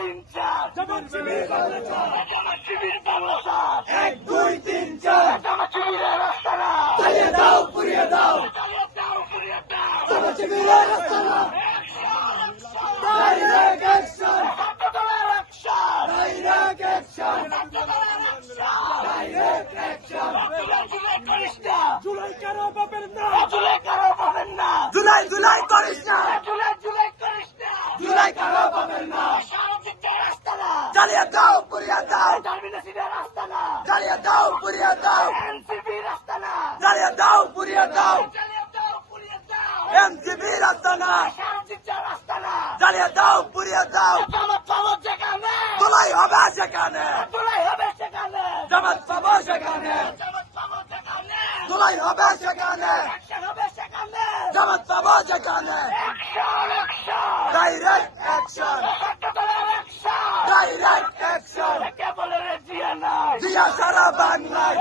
3, 4 জামাত শিবির বাংলা 1, 2, 3, 4 জামাত শিবিরের রাস্তা না চালিয়ে দাও পুড়িয়ে দাও জামাত শিবিরের রাস্তা না direct action direct action direct action July কারো পাবেন না জুলাই করিস না জুলাই কারো পাবেন না চালিয়ে দাও পুড়িয়ে দাও চালিয়ে দাও পুড়িয়ে দাও চালিয়ে দাও পুড়িয়ে দাও এনসিপি রাস্তা না চালিয়ে দাও পুড়িয়ে দাও তোলাই হবে সেখানে জামাত পাবো সেখানে তোলাই হবে সেখানে জামাত পাবো সেখানে direct action direct action Zia সারা বাংলায়